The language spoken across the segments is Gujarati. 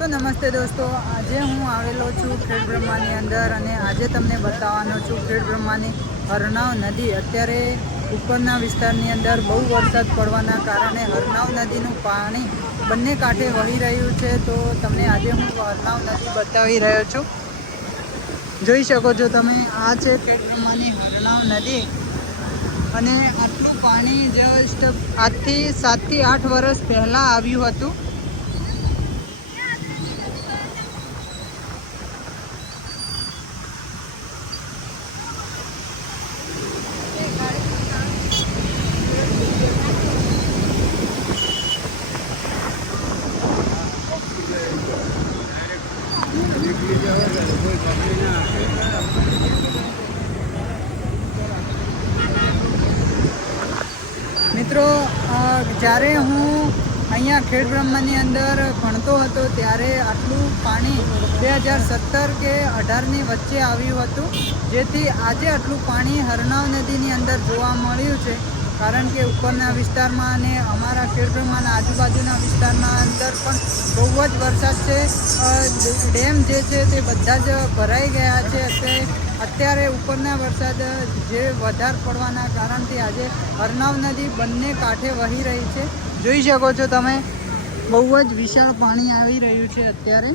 તો નમસ્તે દોસ્તો. આજે હું આવેલો છું ખેડ બ્રહ્માની અંદર અને આજે તમને બતાવવાનો છું ખેડ બ્રહ્માની હરનાવ નદી. અત્યારે ઉપરના વિસ્તારની અંદર બહુ વરસાદ પડવાના કારણે હરનાવ નદીનું પાણી બંને કાંઠે વહી રહ્યું છે. તો તમને આજે હું હરણાવ નદી બતાવી રહ્યો છું. જોઈ શકો છો તમે, આ છે ખેડ બ્રહ્માની હરનાવ નદી. અને આટલું પાણી જસ્ટ આજથી સાતથી આઠ વર્ષ પહેલાં આવ્યું હતું મિત્રો અ, જ્યારે હું અહીંયા ખેડ બ્રહ્માની અંદર ભણતો હતો, ત્યારે આટલું પાણી બે હજાર સત્તર કે અઢારની વચ્ચે આવ્યું હતું, જેથી આજે આટલું પાણી હરનાવ નદીની અંદર જોવા મળ્યું છે. કારણ કે ઉપરના વિસ્તારમાં અને અમારા ખેડ બ્રહ્માના આજુબાજુના વિસ્તારના અંદર પણ બહુ જ વરસાદ છે. ડેમ જે છે તે બધા જ ભરાઈ ગયા છે. અત્યારે અત્યારે ઉપરના વરસાદ જે વધાર પડવાના કારણથી આજે હરનાવ નદી બંને કાંઠે વહી રહી છે. જોઈ શકો છો તમે, બહુ જ વિશાળ પાણી આવી રહ્યું છે અત્યારે.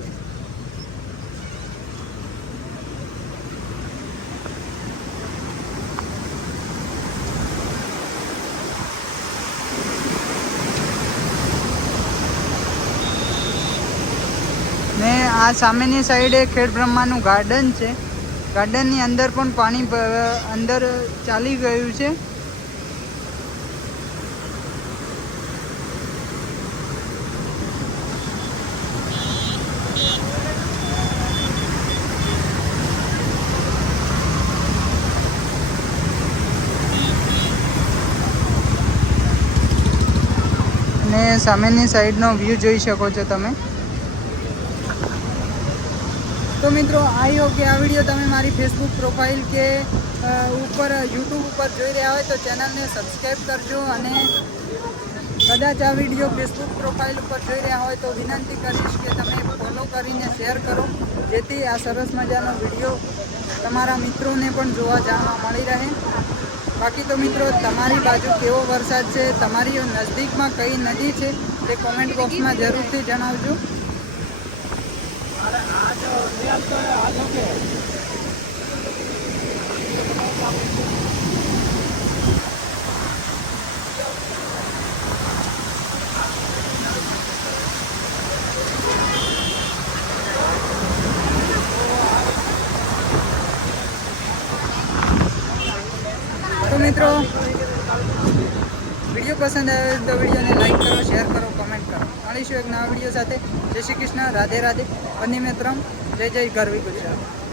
ને આ સામેની સાઈડે ખેડ બ્રહ્માનું ગાર્ડન છે. ગાર્ડનની અંદર પણ પાણી અંદર ચાલી ગયું છે. ને સામેની સાઈડનો વ્યૂ જોઈ શકો છો તમે. તો મિત્રો આઈ હોપ કે આ વીડિયો તમે મારી ફેસબુક પ્રોફાઇલ કે ઉપર યુટ્યુબ ઉપર જોઈ રહ્યા હોય તો ચેનલને સબસ્ક્રાઈબ કરજો અને કદાચ આ વીડિયો ફેસબુક પ્રોફાઇલ ઉપર જોઈ રહ્યા હોય તો વિનંતી કરીશ કે તમે ફોલો કરીને શેર કરો, જેથી આ સરસ મજાનો વીડિયો તમારા મિત્રોને પણ જોવા જાણવા મળી રહે. બાકી તો મિત્રો, તમારી બાજુ કેવો વરસાદ છે, તમારી નજદીકમાં કઈ નદી છે તે કોમેન્ટ બોક્સમાં જરૂરથી જણાવજો. મિત્રો વીડિયો પસંદ આવે તો વિડીયોને લાઈક કરો શેર કરો કમેન્ટ કરો. મળીશું એક નવા વીડિયો સાથે. જય શ્રી કૃષ્ણ, રાધે રાધે. વંદે મિત્રમ. જય જય ગરવી ગુજરાત.